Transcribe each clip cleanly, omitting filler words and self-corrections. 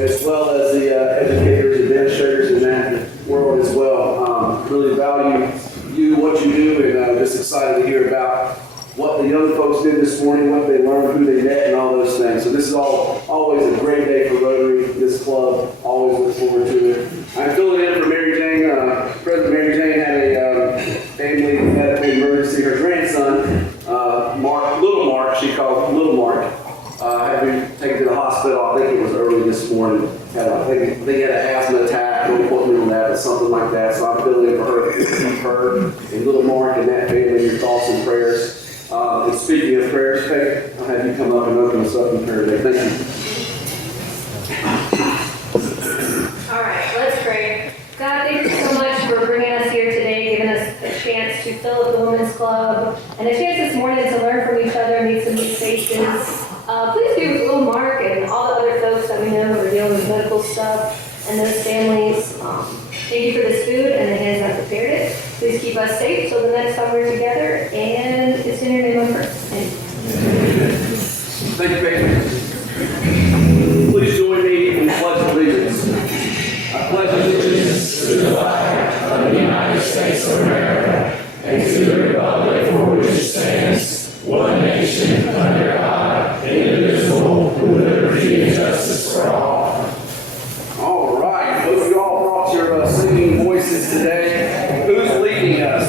as well as the educators, administrators in that world as well. Really value you, what you do, and just excited to hear about what the young folks did this morning, what they learned, who they met, and all those things. So this is always a great day for Rotary, this club. Always look forward to it. I'm filling in for Mary Jane. President Mary Jane had a family medical emergency. Her grandson, Little Mark, she called Little Mark, had been taken to the hospital. I think it was early this morning. I think he had an asthma attack. Don't quote me on that, but something like that. So I'm filling in for her, keep her and Little Mark and that family in your thoughts and prayers. And speaking of prayers, Peg, I'll have you come up and open us up in prayer today. Thank you. All right, let's pray. God, thank you so much for bringing us here today, giving us a chance to fill up the Women's Club, and a chance this morning to learn from each other, meet some new faces. Please be with Little Mark and all the other folks that we know who are dealing with medical stuff and those families. Thank you for this food and the hands that prepared it. Please keep us safe till the next time we're together, and it's in your name I pray. Thank you, Peg. Please join me in the Pledge of Allegiance. I pledge allegiance to the flag of the United States of America and to the republic for which it stands, one nation, under God, indivisible, with liberty and justice for all. All right. Hope you all brought your singing voices today. Who's leading us?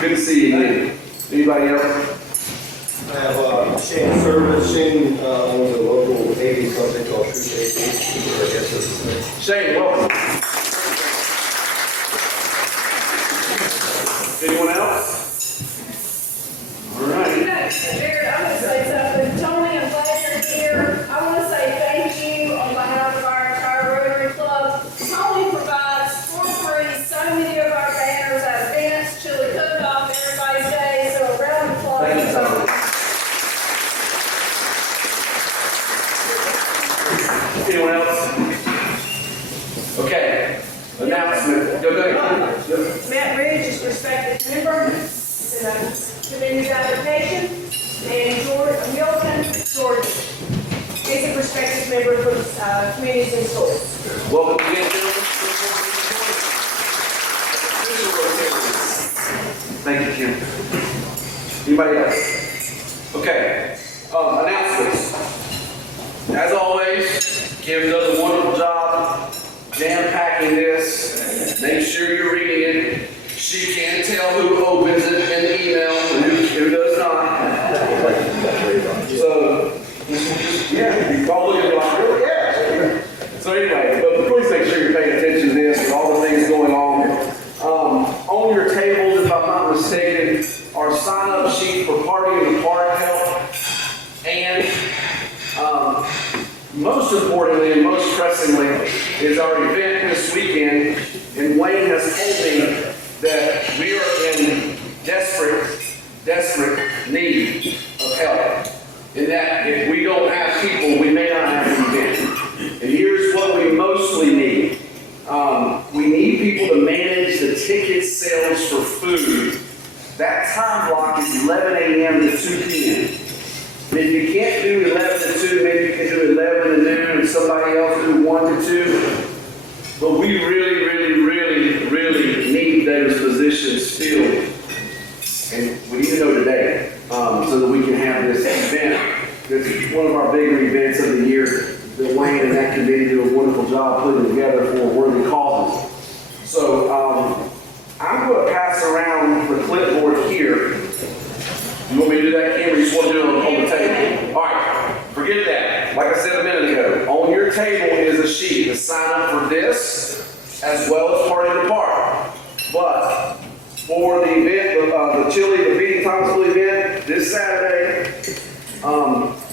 Good to see you again. Anybody else? I have Shane Service. Shane owns a local AV company called Truth AV. Shane, welcome. Anyone else? All right. Jared, I'm going to say something. Tony, I'm glad you're here. I want to say thank you on behalf of our entire Rotary Club. Tony provides for free so many of our banners at events, chili cook-off, everybody's day, so a round of applause. Thank you, Tony. Anyone else? Okay. Announcement. Go ahead. Matt Ridge is respected member in a community application, and Milton George is a prospective member for communities and schools. Welcome again, gentlemen. Thank you, Kim. Anybody else? Okay. Announcements. As always, Kim does a wonderful job jam-packing this. Make sure you're reading it. She can tell who opens it in the email and who does not. So, yeah, you all look at it like, really? Yeah. So anyway, but please make sure you're paying attention to this and all the things going on. On your tables, if I'm not mistaken, our sign-up sheet for Party in the Park help. And most importantly and most pressingly is our event this weekend. And Wayne has told me that we are in desperate need of help. In that if we don't have people, we may not have an event. And here's what we mostly need. We need people to manage the ticket sales for food. That time block is 11 a.m. to 2 p.m. And if you can't do 11 to 2, maybe you can do 11 to noon and somebody else do 1 to 2. But we really need those positions filled. And we need to know today, so that we can have this event. This is one of our bigger events of the year that Wayne and that committee do a wonderful job putting together for worthy causes. So I'm going to pass around the clipboard here. You want me to do that, Kim, or you just want to do it on the table? All right, forget that. Like I said a minute ago, on your table is a sheet to sign up for this, as well as Party in the Park. But for the event, the Meeting Thomasville event this Saturday,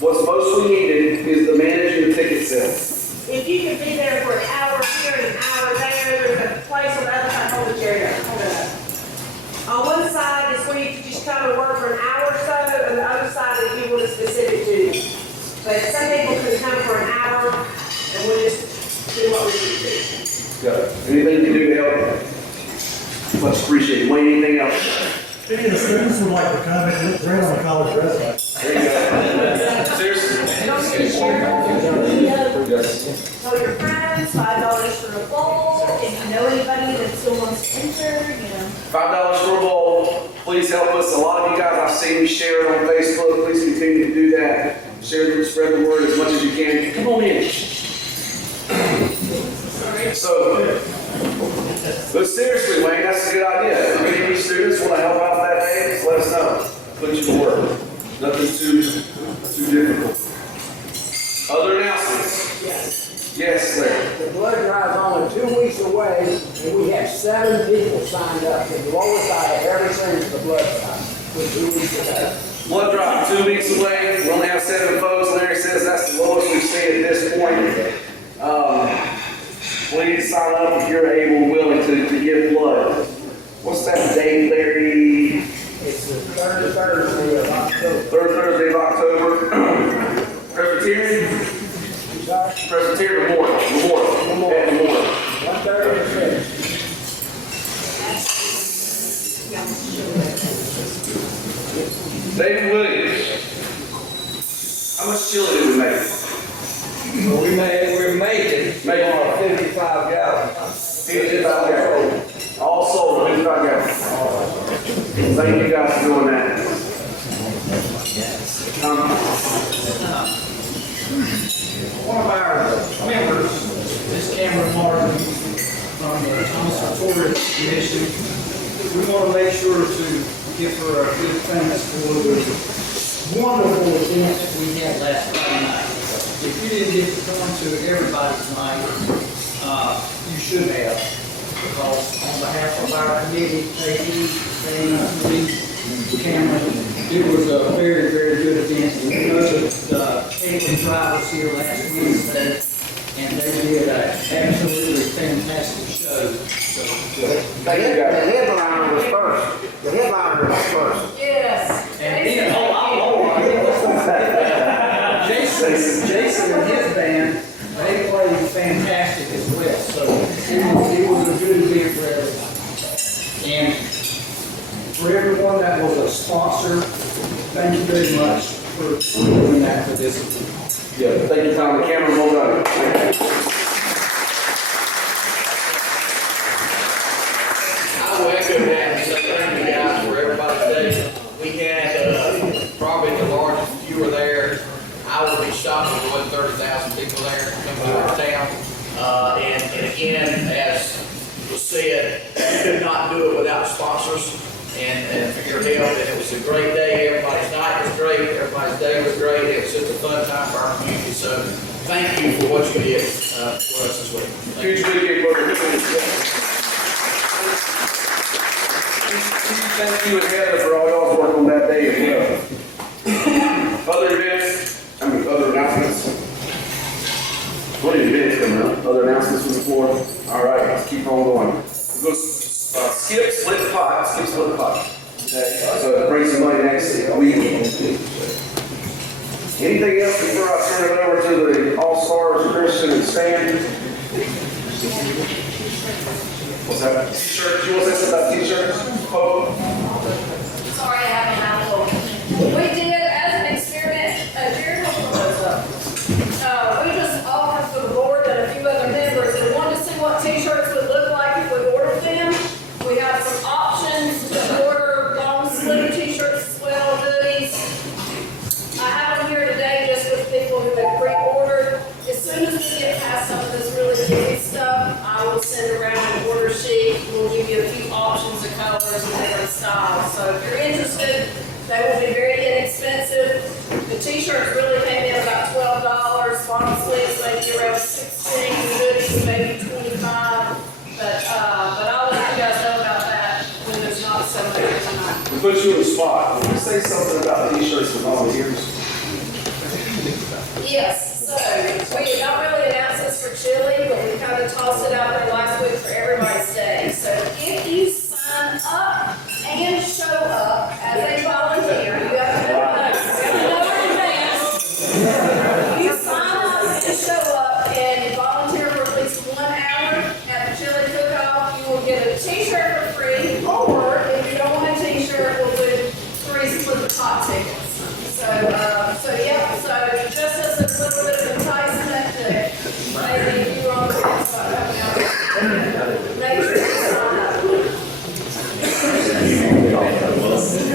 what's mostly needed is the managing the ticket sales. If you could be there for an hour here and an hour there, there's a place on the other side, hold the chair down, hold it up. On one side is where you can just come and work for an hour or so, and the other side is if you want a specific duty. But some people can come for an hour, and we'll just do what we need to do. Good. Anything you can do to help? Much appreciated. Wayne, anything else? Any of the students would like to come and look great on a college resume. There you go. Seriously? Tell your friends, $5 for a bowl, if you know anybody that still wants to enter, you know. $5 for a bowl. Please help us. A lot of you guys I've seen you share it on Facebook. Please continue to do that. Share it, spread the word as much as you can. Come on in. So, but seriously, Wayne, that's a good idea. If any of these students want to help out that day, just let us know. Put you to work. Nothing too difficult. Other announcements? Yes, Larry. The blood drive's only 2 weeks away, and we have 7 people signed up. The lowest I have ever seen for the blood drive was 2 weeks ago. Blood drive 2 weeks away. We only have 7 folks. Larry says that's the lowest we've seen at this point. Please sign up if you're able and willing to give blood. What's that date, Larry? It's the third Thursday of October. Third Thursday of October. Presbyterian? Sorry? Presbyterian Memorial. At Memorial. 1:30 to 6. David Williams. How much chili did we make? We're making 55 gallons. 55 gallons. All sold, 55 gallons. Thank you guys for doing that. One of our members, Ms. Cameron Martin, from the Thomasville Tourist Commission, we want to make sure to give her a good thanks for the wonderful event we had last Friday night. If you didn't get to come to everybody's night, you should have, because on behalf of our committee, Cameron, it was a very, very good event. We know that Caitlin Tribe was here last Wednesday, and they did an absolutely fantastic show. So, The headliner was first. The headliner was first. Yes. and then, Jason and his band, they played fantastic as well. So it was a good event for everybody. And for everyone that was a sponsor, thank you very much for doing that for this event. Yeah, thank you, Tom. The camera rolled on. I will echo that and say thank you guys for everybody today. We had probably the largest viewer there. I would be shocked if there wasn't 30,000 people there coming to our town. And again, as was said, we could not do it without sponsors. and for your help. And it was a great day. Everybody's night was great. Everybody's day was great. It was just a fun time for our community. So thank you for what you did for us this week. Thank you. Huge weekend for the Thank you and Heather for all y'all's work on that day as well. Other events, other announcements. What are events coming up? Other announcements from the floor? All right, let's keep on going. We'll go skip split pot. Okay, so bring some money next week. Anything else before I turn it over to the All-Stars, Christian and Stan? What's that? T-shirts? You want to say something about t-shirts? Oh. Sorry, I have a mouthful. We did, as an experiment, Jared, hold those up. We just offered for the board and a few other members that wanted to see what t-shirts would look like if we ordered them. We have some options to order long sleeve t-shirts as well, hoodies. I have them here today just with people who have pre-ordered. As soon as we get past some of this really big stuff, I will send around an order sheet. We'll give you a few options of colors and different styles. So if you're interested, they will be very inexpensive. The t-shirts really came in about $12. Long sleeves maybe around 16, hoodies maybe 25. But I'll let you guys know about that when there's not so much tonight. We put you in the spot. Can you say something about t-shirts for volunteers? Yes, so we did not really announce this for Chili, but we kind of tossed it out there last week for everybody's day. So if you sign up and show up as a volunteer, you have to know in advance. You sign up and show up and volunteer for at least 1 hour at the Chili Cook-Off, you will get a t-shirt for free, or if you don't want a t-shirt, we'll do 3 split pot tickets. So just as a little bit of enticement to maybe if you're on the fence about coming out, make sure you sign up.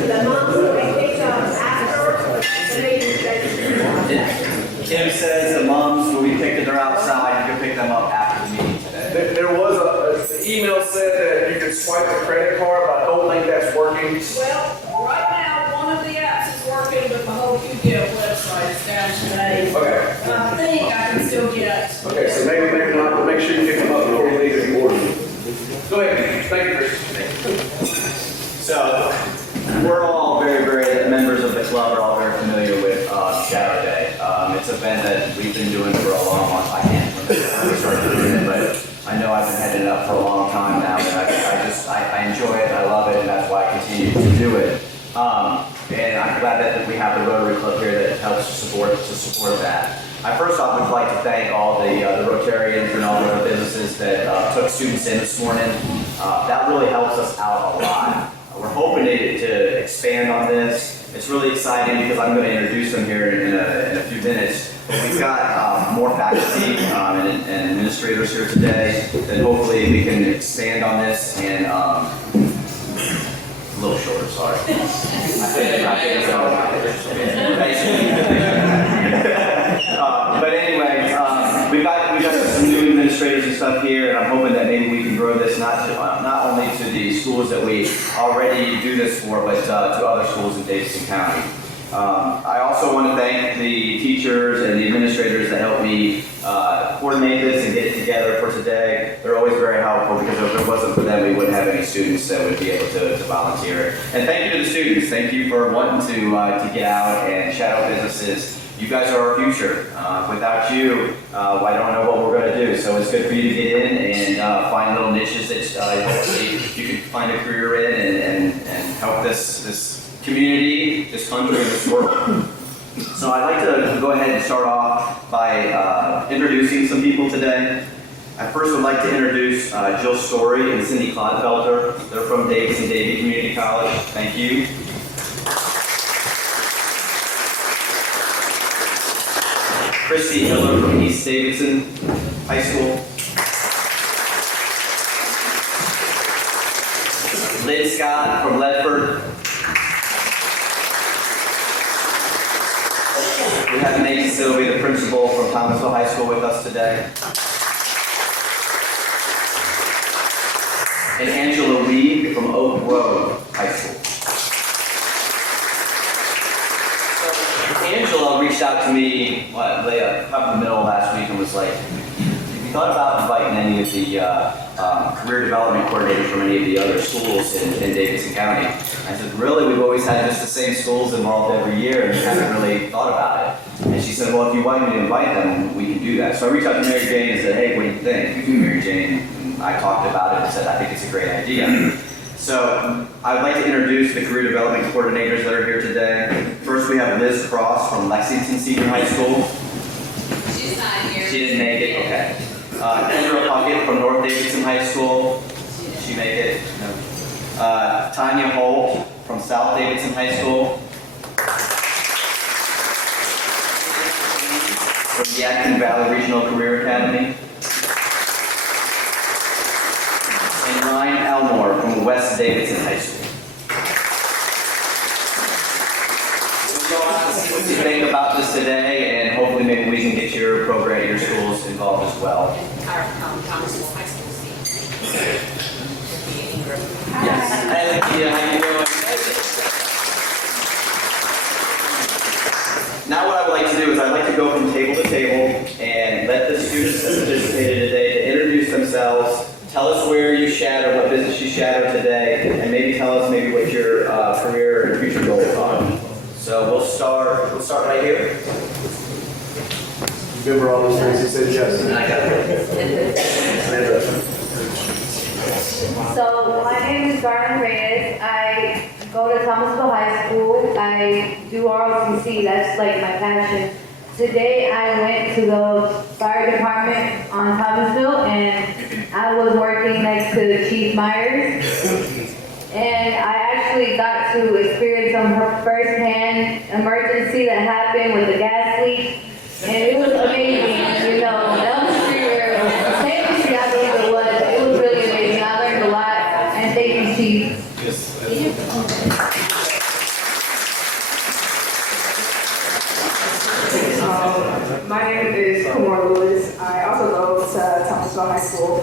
The moms will be picked up after the meeting. Kim says the moms will be picked, they're outside, you can pick them up after the meeting today. There was the email said that you could swipe the credit card, but I don't think that's working. Well, right now, one of the apps is working, but the whole QGIF website is down today. Okay. And I think I can still get. Okay, so maybe not, but make sure you pick them up before you leave if you order them. Go ahead. Thank you, Chris. So, we're all very members of the club are all very familiar with Shadow Day. It's an event that we've been doing for a long time. I can't remember when we started doing it, but I know I've been heading it up for a long time now, and I enjoy it, I love it, and that's why I continue to do it. And I'm glad that we have the Rotary Club here that helps to support that. I first off would like to thank all the Rotarians and all the other businesses that took students in this morning. That really helps us out a lot. We're hoping to expand on this. It's really exciting because I'm going to introduce them here in a few minutes. But we've got more faculty and administrators here today that hopefully we can expand on this and a little shorter, sorry. But anyway, we've got some new administrators and stuff here, and I'm hoping that maybe we can grow this not only to the schools that we already do this for, but to other schools in Davidson County. I also want to thank the teachers and the administrators that helped me coordinate this and get it together for today. They're always very helpful because if it wasn't for them, we wouldn't have any students that would be able to volunteer. And thank you to the students. Thank you for wanting to get out and shadow businesses. You guys are our future. Without you, I don't know what we're going to do. So it's good for you to get in and find little niches that hopefully you can find a career in and help this community, this country, and this world. So I'd like to go ahead and start off by introducing some people today. I first would like to introduce Jill Story and Cindy Clodfelter. They're from Davidson-Davie Community College. Thank you. Christy Miller from East Davidson High School. Lynn Scott from Ledford. We have Nate Sylvie, the principal from Thomasville High School, with us today. And Angela Lee from Oak Grove High School. with the career development coordinator from any of the other schools in Davidson County. I said, really, we've always had just the same schools involved every year and haven't really thought about it. And she said, well, if you want me to invite them, we can do that. So I reached out to Mary Jane and said, hey, what do you think? Mary Jane and I talked about it and said, I think it's a great idea. So I would like to introduce the career development coordinators that are here today. First, we have Liz Cross from Lexington Senior High School. She's not here. She didn't make it, okay. Kendra Puckett from North Davidson High School. Did she make it? No. Tanya Holt from South Davidson High School. From the Yadkin Valley Regional Career Academy. And Ryan Elmore from West Davidson High School. We'll go out and see what you think about this today, and hopefully maybe we can get your program, your schools involved as well. Our Thomasville High School team. Yes. Hi, Lakia, how you doing? Now what I would like to do is I'd like to go from table to table and let the students that participated today to introduce themselves, tell us where you shadowed, what business you shadowed today, and maybe tell us maybe what your career and future goals are. So we'll start right here. Remember all those things he said yes. And I got it. So my name is Garland Reyes. I go to Thomasville High School. I do ROTC. That's like my passion. Today I went to the fire department on Thomasville and I was working next to Chief Myers. And I actually got to experience some first-hand emergency that happened with the gas leak. And it was amazing, you know, Elm Street or State Street, I believe it was really amazing. I learned a lot, and thank you, Chief. My name is Kumar Lewis. I also go to Thomasville High School.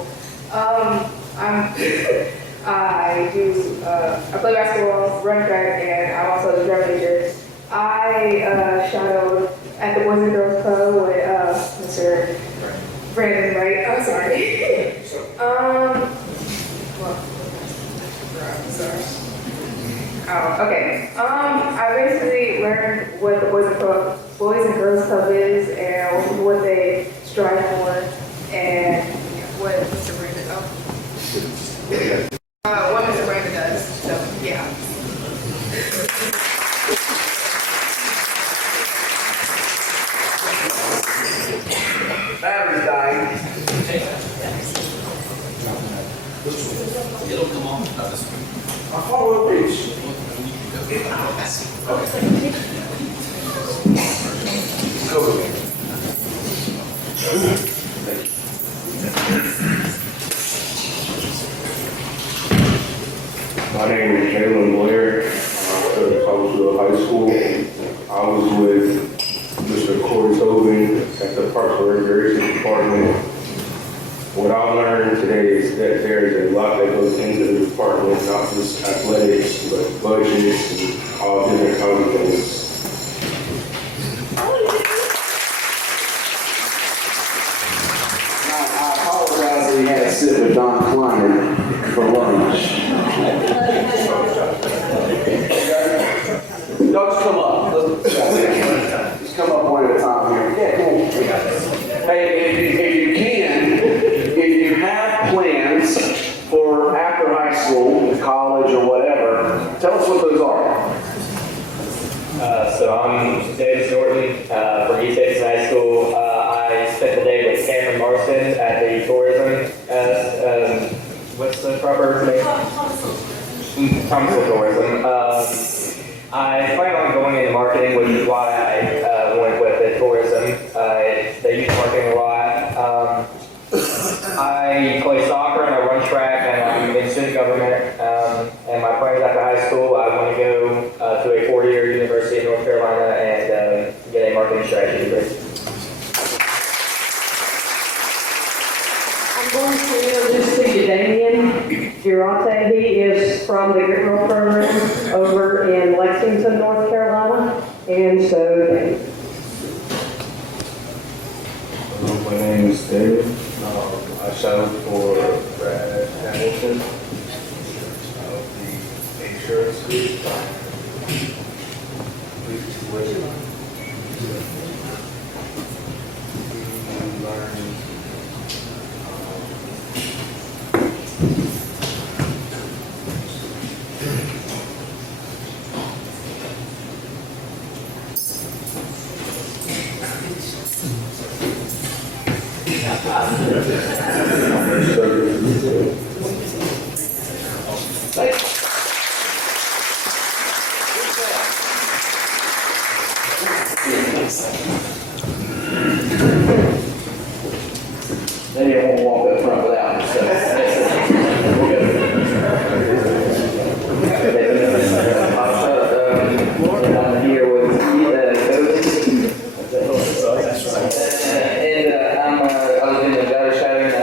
I play basketball, run track, and I'm also a drum major. I shadowed at the Boys and Girls Club with Mr. Brandon, right? I'm sorry. Okay. I basically learned what the Boys and Girls Club is and what they strive for and what Mr. Brandon what Mr. Brandon does. So yeah. Battery's dying. It'll come on. I thought we'll reach. My name is Jalen Blair. I go to Thomasville High School. I was with Mr. Corey Tobin at the Parks and Recreation Department. What I learned today is that there is a lot that goes into the department, not just athletics, but budgets and all different kinds of things. I apologize that he had to sit with Don Kleiner for lunch. Y'all just come up. Just come up one at a time here. Yeah, come on. Hey, if you can, if you have plans for after high school, college or whatever, tell us what those are. So I'm David Norton from East Davidson High School. I spent the day with Cameron Marston at the tourism, what's the proper name? Thomasville Tourism. I plan on going into marketing, which is why I went with the tourism. They use marketing a lot. I play soccer and I run track and I'm in student government. And my plans after high school, I want to go to a 4-year university in North Carolina and get a marketing strategy degree. I'm going to introduce to you Damian Girante. He is from the Gritmo program over in Lexington, North Carolina. And so, My name is David. I shadowed for insurance group. We learned Maybe I won't walk up front without me, so. I'm here with and I was in the gutter shadowing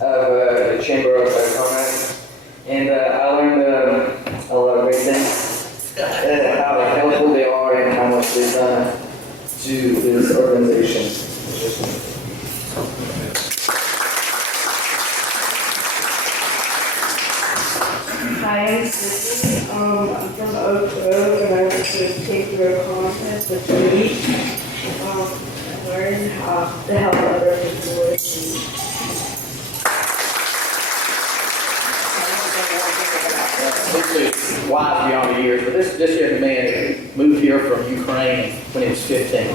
of Chamber of Commerce, and I learned a lot of great things, how helpful they are and how much they've done to this organization. Hi, I'm Sissy. I'm from Oak Grove, and I went to Chamber of Commerce with Rotary. I learned how to help other people with needs. It's wise beyond the years, but this young man moved here from Ukraine when he was 15.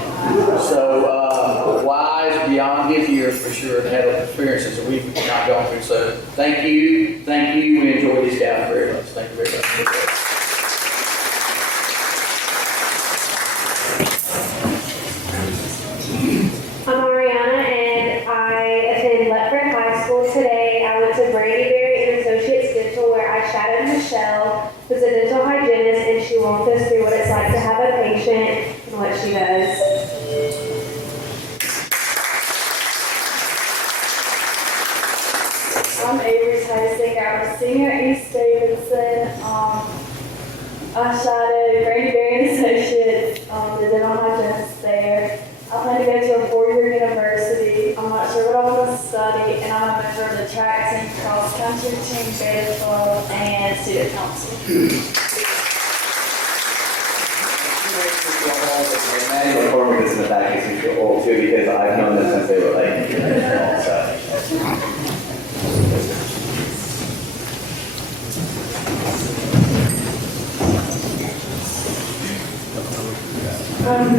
So wise beyond his years for sure, and had experiences that we've not gone through. So thank you. We enjoy these guys very much. Thank you very much. I'm Ariana, and I attended Lefford High School today. I went to Brady Berry and Associates Dental, where I shadowed Michelle, who's a dental hygienist, and she walked us through what it's like to have a patient and what she does. I'm Avery Tyson. I'm a senior at East Davidson. I shadowed Brady Berry and Associates, the dental hygienist there. I plan to go to a four-year university. I'm not sure what I want to study, and I'm a member of the track team, cross country team, beta club, and student council. Maddie McCormick is in the back, makes me feel old too, because I've known them since they were like, small, so.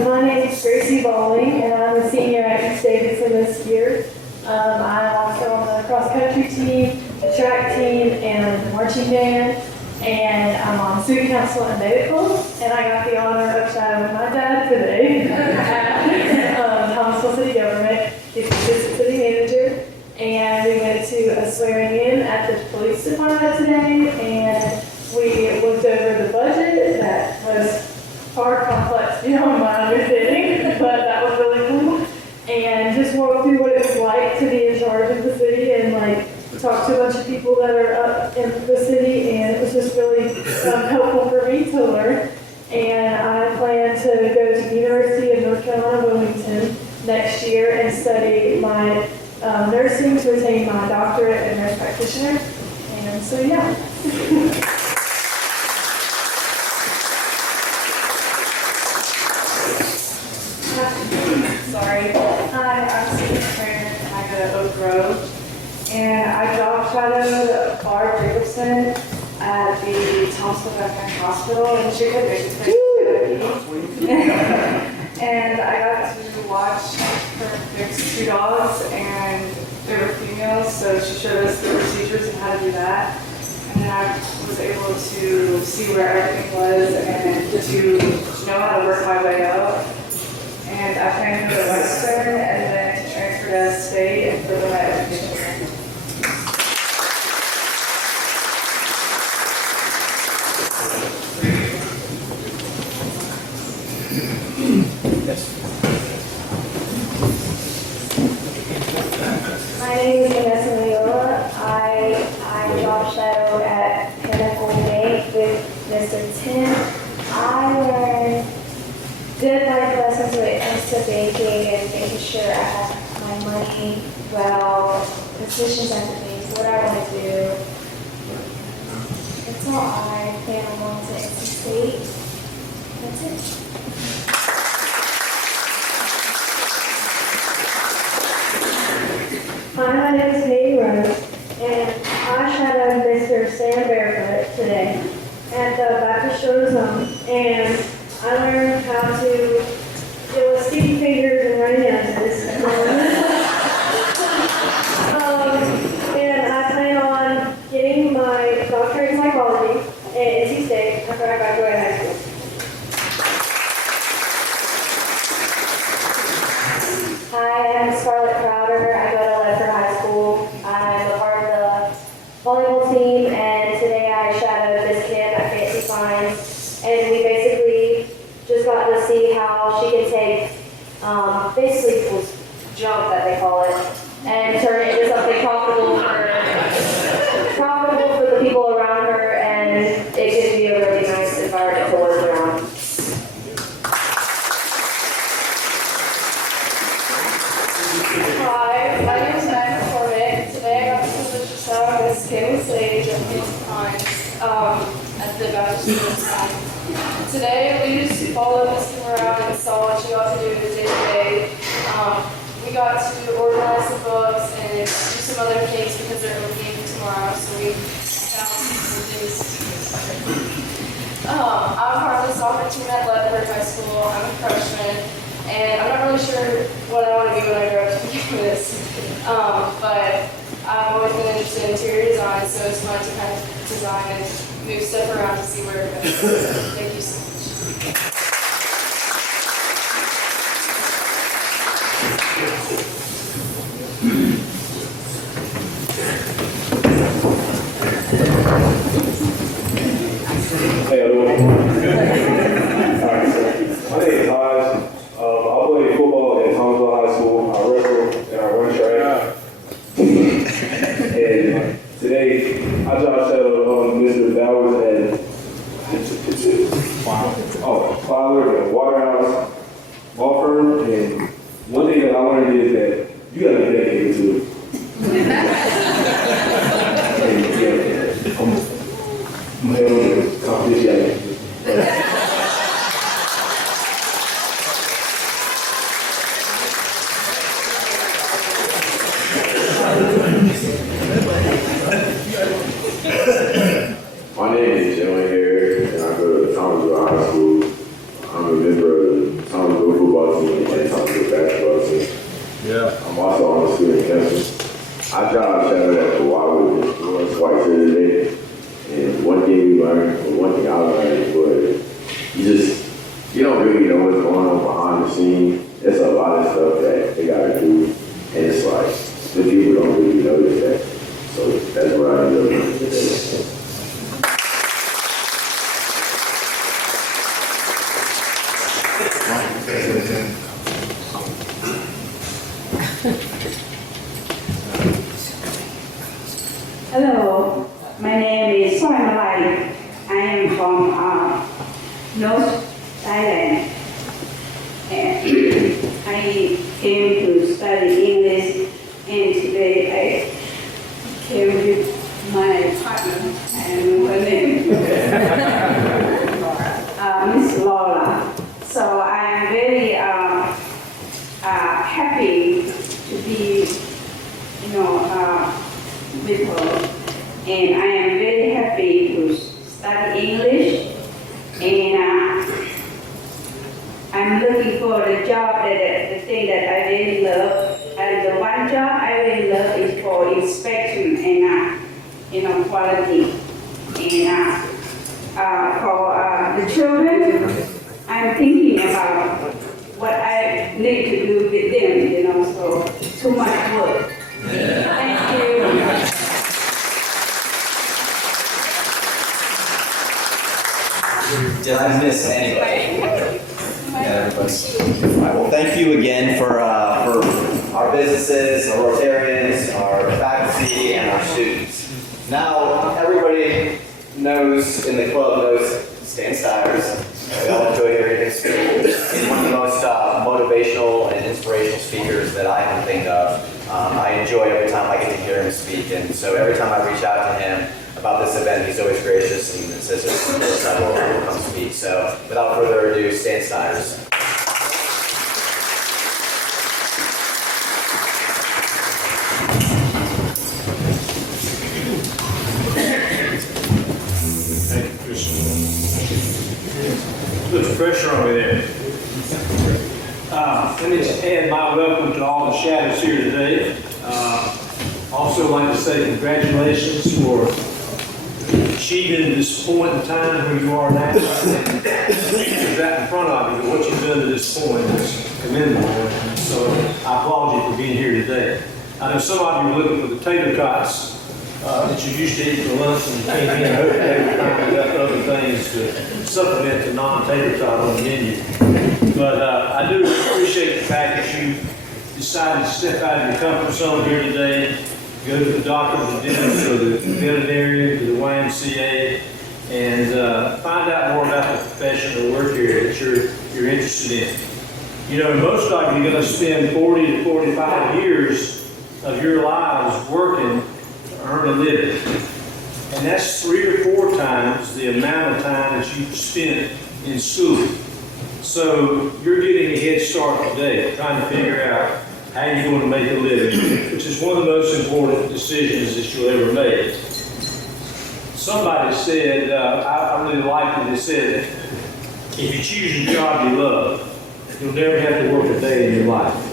My name is Gracie Bowling, and I'm a senior at East Davidson this year. I'm also on the cross-country team, the track team, and the marching band, and I'm on student council and beta club, and I got the honor of shadowing my dad today at Thomasville City Government. He's the assistant city manager, and we went to a swearing in at the police department today, and we looked over the budget that was far complex beyond my understanding, but that was really cool. And just walk through what it was like to be in charge of the city and like talk to a bunch of people that are up in the city, and it was just really helpful for me to learn. And I plan to go to the University of North Carolina, Wilmington next year and study my nursing to attain my doctorate in nurse practitioner. And so yeah. Sorry. Hi, I'm Steve Turner, and I go to Oak Grove. And I job shadowed Barb Jacobson at the Thomasville Veterans Hospital, and she could make it. And I got to watch her fix 2 dogs, and they were females, so she showed us the procedures and how to do that. And then I was able to see where everything was and to know how to work my way up. And I plan to go to Western and then to transfer to state and further my education. My name is Vanessa Mayola. I job shadow at Pinnacle Bank with Mr. Tim. I learned good life lessons when it comes to banking and making sure I have my money well, positions at the bank, what I want to do. That's all I plan on tourism, and I learned how to deal with sticky fingers and runny noses. And I plan on getting my doctorate in psychology at NC State after I graduate high school. Hi, I'm Scarlett Crowder. I go to Ledford High School. I'm a part of the volleyball team, and today I shadowed this kid at Fancy Finds, and we basically just got to see how she can take basically junk, that they call it, and turn it into something profitable for the people around her, and it could be a really nice environment to work around. Hi, my name is Matt McCormick. Today I got the privilege to serve as Kayla Sage at Fancy Pines at the Baptist University. Today we just followed Miss Kim around and saw what she got to do the day-to-day. We got to organize the books and do some other cakes because they're opening tomorrow, so we found some things. I'm part of the soccer team at Ledford High School. I'm a freshman, and I'm not really sure what I want to be when I grow up to begin with this. But I've always been interested in interior design, so it's fun to kind of design and move stuff around to see where it goes. Thank you so much. Hey, everyone. Alright, my name is Taj. I play football at Thomasville High School. I wrestle and I run track. And today, I job shadowed Mr. Bowers at Fowler and Waterhouse law firm. And one thing that I learned is that you got to be dedicated to it. And yeah, I'm head on the competition. My name is Joey here, and I go to Thomasville High School. I'm a member of the Thomasville football team and Thomasville basketball team. Yeah. I'm also on the student council. I job shadowed at the Wildwood once twice here today. And one thing we learned, or one thing I learned was you don't really know what's going on behind the scenes. There's a lot of stuff that they gotta do, and it's like the people don't really notice that. So that's what I ended up doing today. Hello, my name is Soy Malai. I am from North Thailand. And I came to study English, and today I came with my partner and her name, Miss Laura. So I am very happy to be, with her. And I am very happy to study English, and I'm looking for the job the thing that I really love. And the one job I really love is for inspection and quality. And for the children, I'm thinking about what I need to do with them, so too much work. Thank you. Did I miss anybody? Yeah, everybody. All right, well, thank you again for our businesses, our Rotarians, our faculty, and our students. Now, everybody knows, in the club knows Stan Stires. We all enjoy hearing him speak. He's one of the most motivational and inspirational speakers that I can think of. I enjoy every time I get to hear him speak, and so every time I reach out to him about this event, he's always gracious and says, of course, I will come speak. So without further ado, Stan Stires. Thank you, Christian. Put pressure on me there. Let me just add my welcome to all the shadows here today. Also like to say congratulations for achieving this point in time where you are now. It's right in front of you, but what you've done to this point is commendable. And so I applaud you for being here today. I know some of you were looking for the tater tots that you used to eat for lunch and you came in and hoped they would find out other things to supplement the non-tater tot on the menu. But I do appreciate the fact that you decided to step out of your comfort zone here today, go to the doctor, the dentist, or the veterinarian, to the YMCA, and find out more about the profession or work area that you're interested in. You know, most of you are going to spend 40 to 45 years of your lives working to earn a living. And that's 3 or 4 times the amount of time that you've spent in school. So you're getting a head start today, trying to figure out how you're going to make a living, which is one of the most important decisions that you'll ever make. Somebody said, I really liked it, they said, if you choose a job you love, you'll never have to work a day in your life.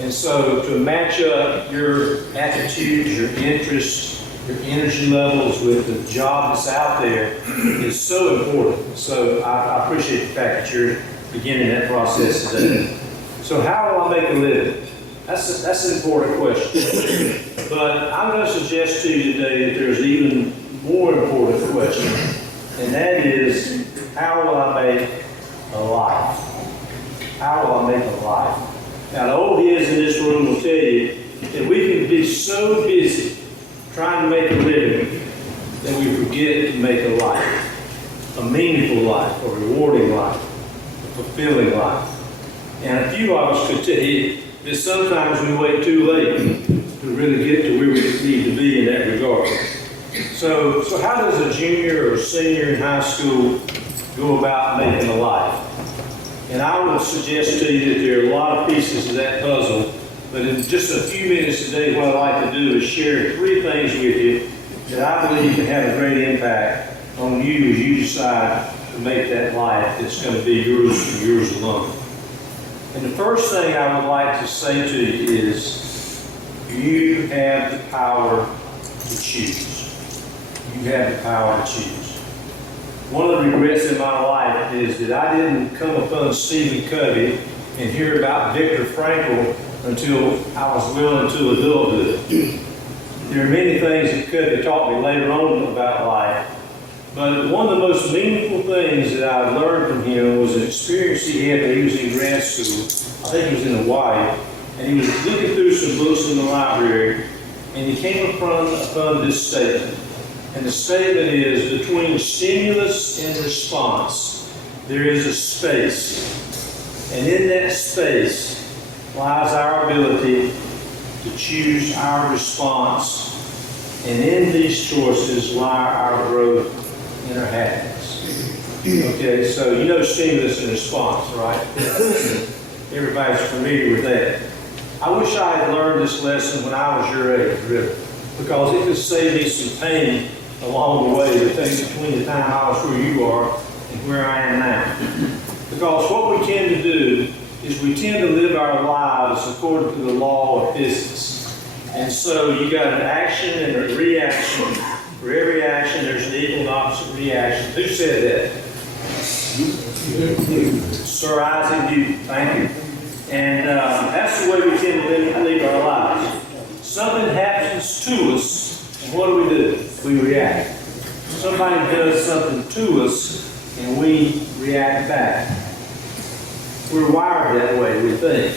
And so to match up your attitudes, your interests, your energy levels with the job that's out there is so important. So I appreciate the fact that you're beginning that process today. So how will I make a living? That's an important question. But I'm going to suggest to you today that there's an even more important question, and that is, how will I make a life? How will I make a life? Now, the old heads in this room will tell you that we can be so busy trying to make a living that we forget to make a life, a meaningful life, a rewarding life, a fulfilling life. And a few of us could tell you that sometimes we wait too late to really get to where we need to be in that regard. So how does a junior or senior in high school go about making a life? And I would suggest to you that there are a lot of pieces of that puzzle, but in just a few minutes today, what I'd like to do is share 3 things with you that I believe can have a great impact on you as you decide to make that life that's going to be yours and yours alone. And the first thing I would like to say to you is, you have the power to choose. You have the power to choose. One of the regrets in my life is that I didn't come upon Stephen Covey and hear about Viktor Frankl until I was well into adulthood. There are many things that Covey taught me later on about life, but one of the most meaningful things that I learned from him was an experience he had when he was in grad school. I think he was in Hawaii, and he was looking through some books in the library, and he came upon this statement. And the statement is, between stimulus and response, there is a space. And in that space lies our ability to choose our response. And in these choices lie our growth and our happiness. Okay, so you know stimulus and response, right? Everybody's familiar with that. I wish I had learned this lesson when I was your age, really, because it could save me some pain along the way, the things between the time I was where you are and where I am now. Because what we tend to do is we tend to live our lives according to the law of physics. And so you got an action and a reaction. For every action, there's an equal and opposite reaction. Who said that? Sir Isaac Newton, thank you. And that's the way we tend to live our lives. Something happens to us, and what do? We react. Somebody does something to us, and we react back. We're wired that way, we think.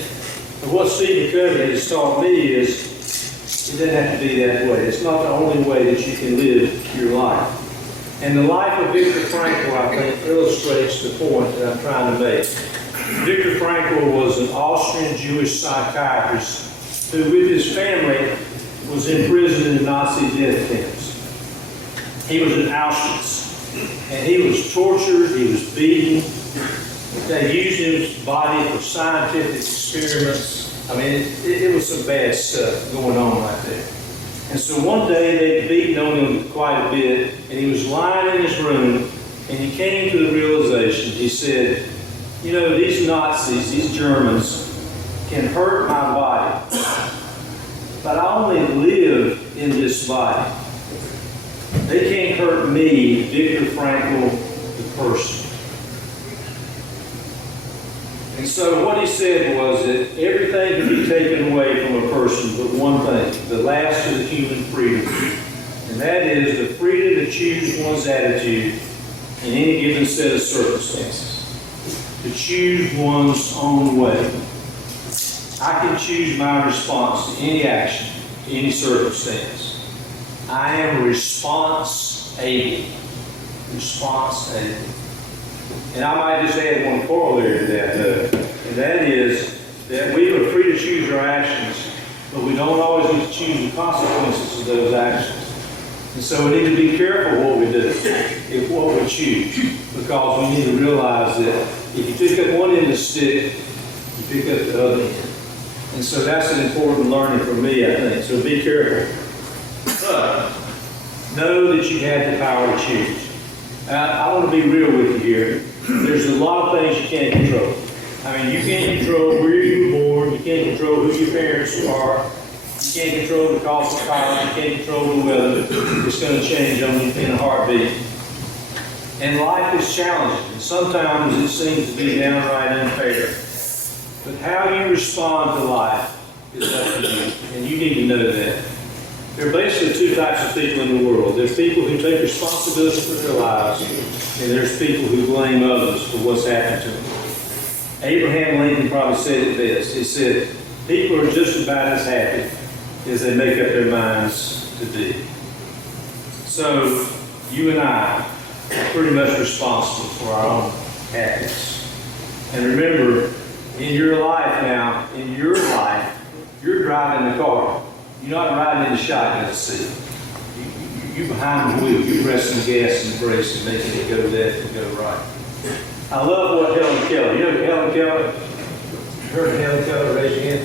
But what Stephen Covey has taught me is it doesn't have to be that way. It's not the only way that you can live your life. And the life of Viktor Frankl, I think, illustrates the point that I'm trying to make. Viktor Frankl was an Austrian Jewish psychiatrist who, with his family, was imprisoned in Nazi death camps. He was in Auschwitz, and he was tortured, he was beaten. They used his body for scientific experiments. I mean, it was some bad stuff going on right there. And so one day they'd beaten on him quite a bit, and he was lying in his room, And he came to the realization, he said, you know, these Nazis, these Germans, can hurt my body, but I only live in this body. They can't hurt me, Viktor Frankl, the person. And so what he said was that everything can be taken away from a person but one thing, the last of the human freedom. And that is the freedom to choose one's attitude in any given set of circumstances. To choose one's own way. I can choose my response to any action, to any circumstance. I am response-able. Response-able. And I might just add one corollary to that, though, and that is that we are free to choose our actions, but we don't always get to choose the consequences of those actions. And so we need to be careful what we do, what we choose, because we need to realize that if you pick up one end of the stick, you pick up the other end. And so that's an important learning for me, I think. So be careful. But know that you have the power to choose. I want to be real with you here. There's a lot of things you can't control. I mean, you can't control where you were born. You can't control who your parents are. You can't control the cost of college. You can't control the weather. It's going to change on you in a heartbeat. And life is challenging. And sometimes it seems to be downright unfair. But how you respond to life is up to you. And you need to know that. There are basically two types of people in the world. There's people who take responsibility for their lives, and there's people who blame others for what's happened to them. Abraham Lincoln probably said it best. He said, people are just about as happy as they make up their minds to be. So, you and I are pretty much responsible for our own happiness. And remember, in your life now, you're driving the car. You're not riding in the shotgun seat. You're behind the wheel. You're pressing the gas and the brakes and making it go left and go right. I love what Helen Keller, you know Helen Keller? Heard of Helen Keller? Raise your hand.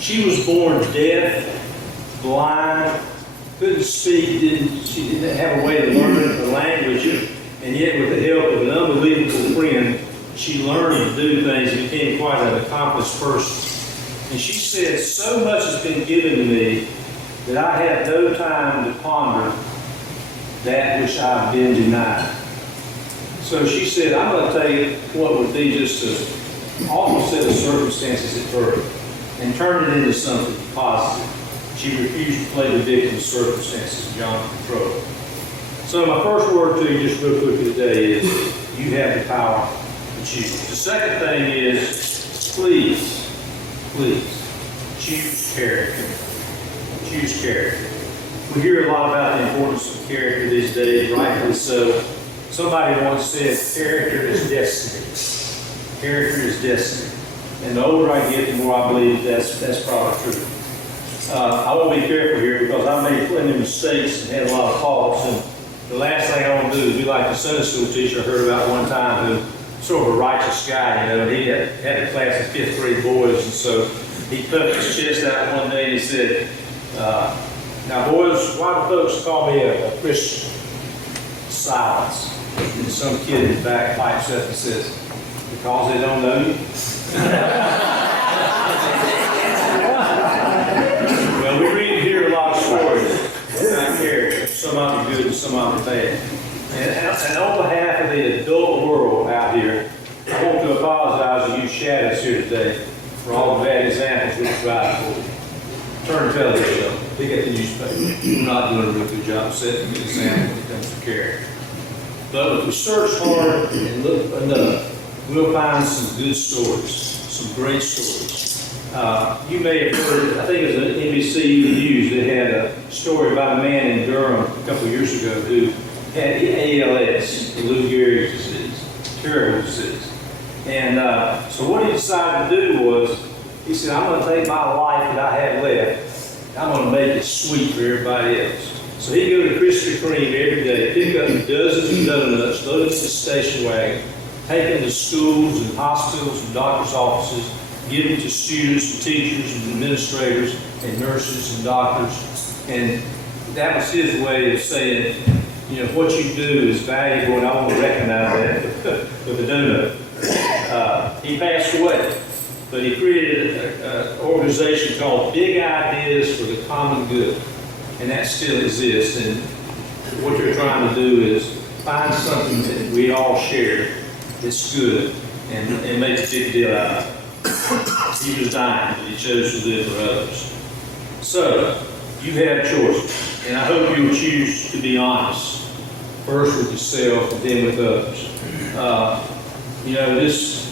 She was born deaf, blind, couldn't speak, she didn't have a way to learn the language, and yet with the help of an unbelievable friend, she learned to do things and became quite an accomplished person. And she said, so much has been given to me that I have no time to ponder that which I've been denied. So she said, I'm going to take what would be just an awful set of circumstances at birth and turn it into something positive. She refused to play the victim of circumstances beyond control. So my first word to you just real quickly today is you have the power to choose. The second thing is please choose character. Choose character. We hear a lot about the importance of character these days, rightfully so. Somebody once said, character is destiny. Character is destiny. And the older I get, the more I believe that's probably true. I want to be careful here because I made plenty of mistakes and had a lot of faults. And the last thing I want to do is be like the Sunday school teacher I heard about one time who sort of a righteous guy, you know, and he had a class of 5th grade boys, and so he puffed his chest out one day and he said, now boys, why do folks call me a Christian? Silence. And some kid in the back pipes up and says, because they don't know you? Well, we read and hear a lot of stories about character. Some of them good and some of them bad. And on behalf of the adult world out here, I want to apologize to you shadows here today for all the bad examples we provide for you. Turn the television on. Pick up the newspaper. We're not doing a real good job setting an example when it comes to character. But if we search hard and look enough, we'll find some good stories, some great stories. You may have heard, I think it was an NBC News, they had a story about a man in Durham a couple of years ago who had ALS, the Lou Gehrig's disease, terrible disease. And so what he decided to do was, he said, I'm going to take my life that I have left, I'm going to make it sweet for everybody else. So he'd go to Krispy Kreme every day, pick up dozens of donuts, load them in the station wagon, take them to schools and hospitals and doctors' offices, give them to students and teachers and administrators and nurses and doctors. And that was his way of saying, You know, what you do is valuable, and I want to recognize that with a donut. He passed away, but he created an organization called Big Ideas for the Common Good, and that still exists. And what they're trying to do is find something that we all share that's good and make a big deal out of it. He was dying, but he chose to live for others. So, you have choices, and I hope you'll choose to be honest, first with yourself and then with others. You know, this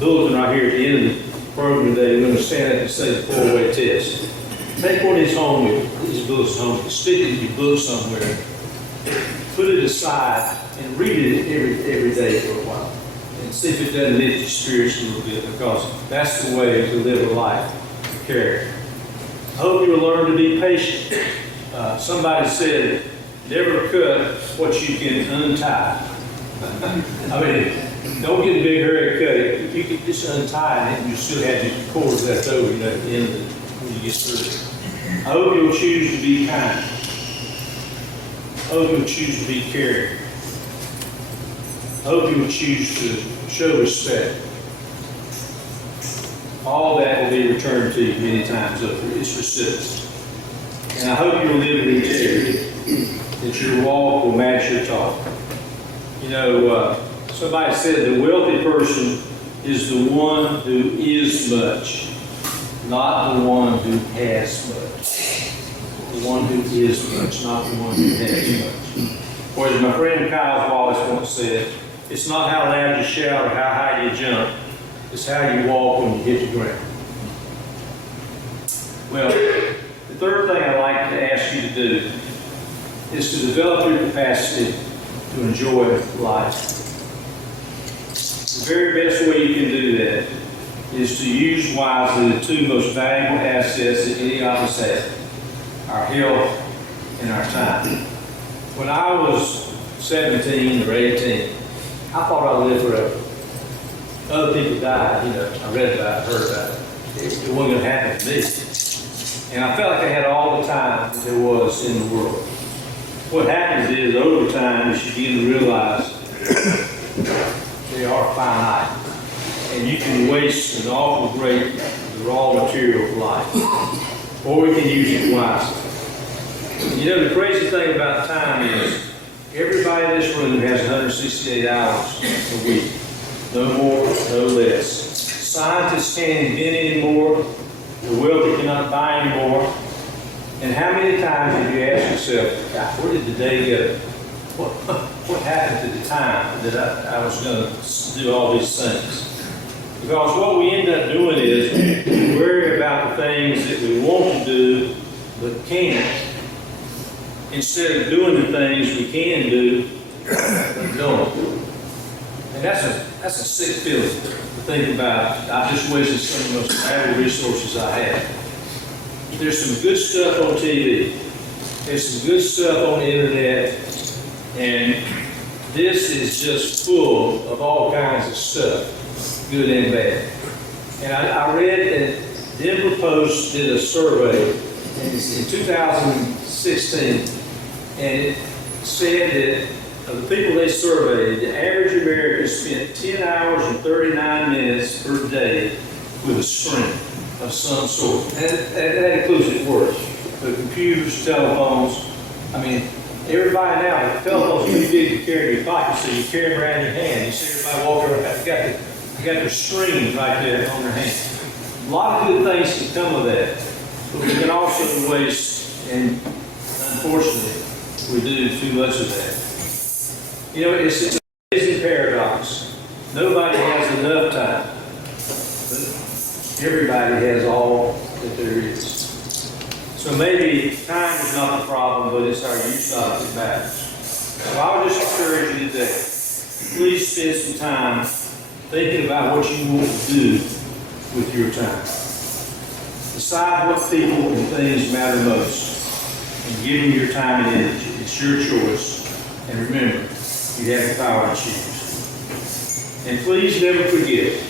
bulletin right here at the end of the program today, we're going to stand up and say the 4-way test. Take one of these home with these books home, stick it in your book somewhere, put it aside, and read it every day for a while, and see if it doesn't lift your spirits a little bit, because that's the way to live a life of character. I hope you'll learn to be patient. Somebody said, never cut what you can untie. I mean, don't get a big hurry to cut it. You can just untie it and you still have your cords left over, you know, at the end of it when you get through. I hope you'll choose to be kind. I hope you'll choose to be caring. I hope you'll choose to show respect. All that will be returned to you many times over. It's reciprocal. And I hope you'll live in integrity, that your walk will match your talk. You know, somebody said the wealthy person is the one who is much, not the one who has much. The one who is much, not the one who has much. Or as my friend Kyle Wallace once said, it's not how loud you shout or how high you jump, it's how you walk when you hit the ground. Well, the third thing I'd like to ask you to do is to develop your capacity to enjoy life. The very best way you can do that is to use wisely the two most valuable assets that any of us have, our health and our time. When I was 17 or 18, I thought I'd live forever. Other people died, you know, I read about it, heard about it. It wasn't going to happen to me. And I felt like I had all the time that there was in the world. What happens is, over time, you begin to realize they are finite. And you can waste an awful great raw material of life. Or we can use it wisely. You know, the crazy thing about time is, everybody in this room has 168 hours a week. No more, no less. Scientists can't invent anymore. The wealthy cannot buy anymore. And how many times have you asked yourself, God, where did the day go? What happened to the time that I was going to do all these things? Because what we end up doing is we worry about the things that we want to do but can't, instead of doing the things we can do but don't. And that's a sick feeling to think about. I've just wasted some of the most valuable resources I have. There's some good stuff on TV. There's some good stuff on the internet. And this is just full of all kinds of stuff, good and bad. And I read that Denver Post did a survey in 2016, and it said that of the people they surveyed, the average American spent 10 hours and 39 minutes per day with a screen of some sort. And that includes at work. The computers, telephones. I mean, everybody now, the telephone's too big to carry in your pocket, so you carry them around your hand. You see everybody walking around, they got their screen right there on their hand. A lot of good things can come of that, but we can also waste, and unfortunately, we do too much of that. You know, it's an amazing paradox. Nobody has enough time, but everybody has all that there is. So maybe time is not the problem, but it's our use of it that matters. So I would just encourage you today, please spend some time thinking about what you want to do with your time. Decide what people and things matter most, and give them your time and energy. It's your choice. And remember, you have the power to choose. And please never forget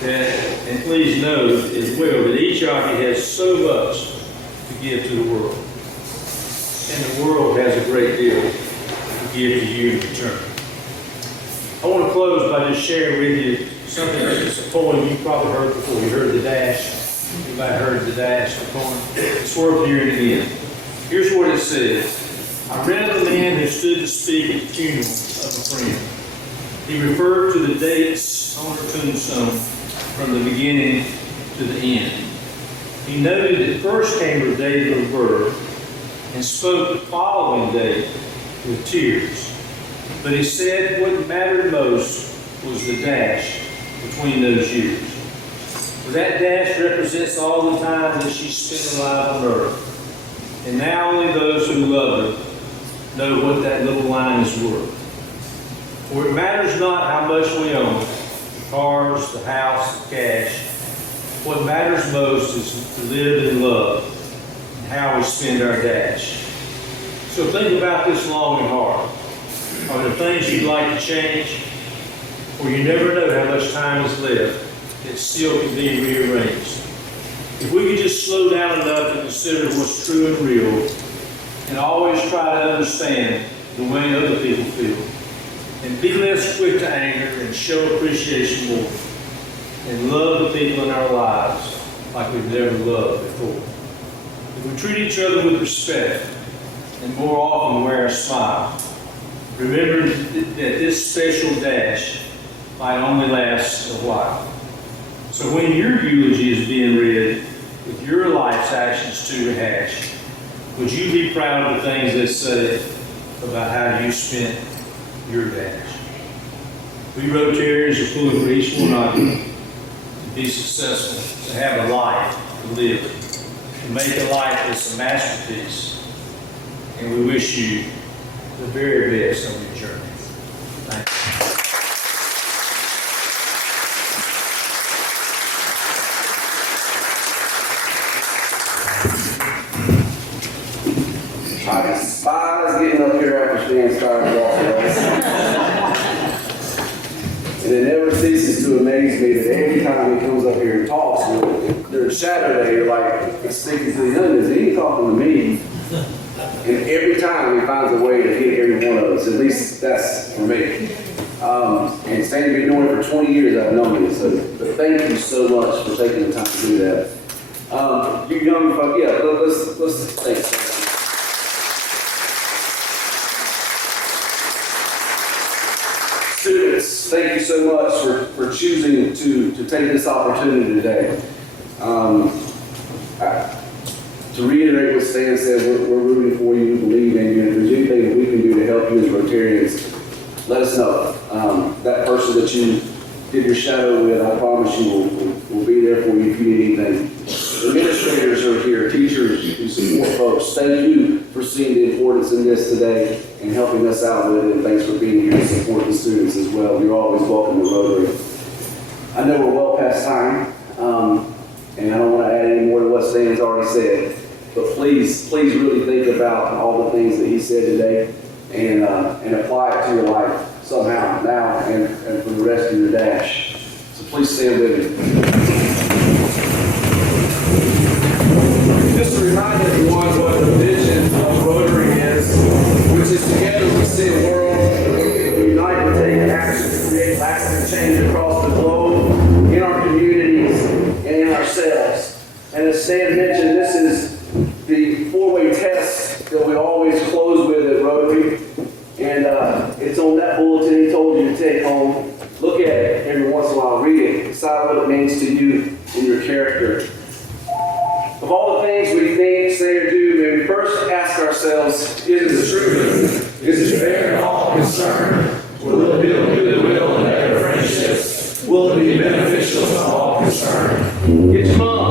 that, and please know as well, that each of you has so much to give to the world. And the world has a great deal give to you in return. I want to close by just sharing with you something that's a poem you probably heard before. You heard the dash. Everybody heard the dash, the poem. It's worth hearing again. Here's what it says. I read of a man who stood to speak at the funeral of a friend. He referred to the dates on her tombstone from the beginning to the end. He noted that first came her date of birth and spoke the following date with tears. But he said what mattered most was the dash between those years. For that dash represents all the time that she spent alive on earth. And now only those who love her know what that little line is worth. For it matters not how much we own, the cars, the house, the cash. What matters most is to live and love and how we spend our dash. So think about this long and hard. Are there things you'd like to change? For you never know how much time is left that still can be rearranged. If we could just slow down enough to consider what's true and real, and always try to understand the way other people feel, and be less quick to anger and show appreciation more, and love the people in our lives like we've never loved before. If we treat each other with respect, and more often wear a smile, remember that this special dash might only last a while. So when your eulogy is being read with your life's actions to rehash, would you be proud of the things that say about how you spent your dash? We Rotarians are pulling for each one of you to be successful, to have a life to live, to make a life that's a masterpiece. And we wish you the very best on your journey. Thank you. I despise getting up here after Stan started walking race. And it never ceases to amaze me that every time he comes up here and talks, during Saturday, you're like, speaking to the youngins, he ain't talking to me. And every time he finds a way to hit every one of us, at least that's for me. And Stan's been doing it for 20 years, I've known him, so but thank you so much for taking the time to do that. You young folk, yeah, let's thank you. Students, thank you so much for choosing to take this opportunity today. To reiterate what Stan said, we're rooting for you, we believe in you, and if there's anything that we can do to help you as Rotarians, let us know. That person that you did your shadow with, I promise you will be there for you if you need anything. Administrators are here, teachers who support folks. Thank you for seeing the importance in this today and helping us out with it, and thanks for being here and supporting the students as well. You're always welcome to Rotary. I know we're well past time, and I don't want to add any more to what Stan's already said, but please really think about all the things that he said today and apply it to your life somehow, now and for the rest of your dash. So please stand with me. Just to remind everyone what the vision of Rotary is, which is together we see a world where we unite to take action to create lasting change across the globe, in our communities, and in ourselves. And as Stan mentioned, this is the four-way test that we always close with at Rotary. And it's on that bulletin he told you to take home. Look at it every once in a while, read it, decide what it means to you and your character. Of all the things we think, say, or do, may we first ask ourselves, is it true? Is it fair to all concerned? Will it build goodwill and better friendships? Will it be beneficial to all concerned? Get your mom.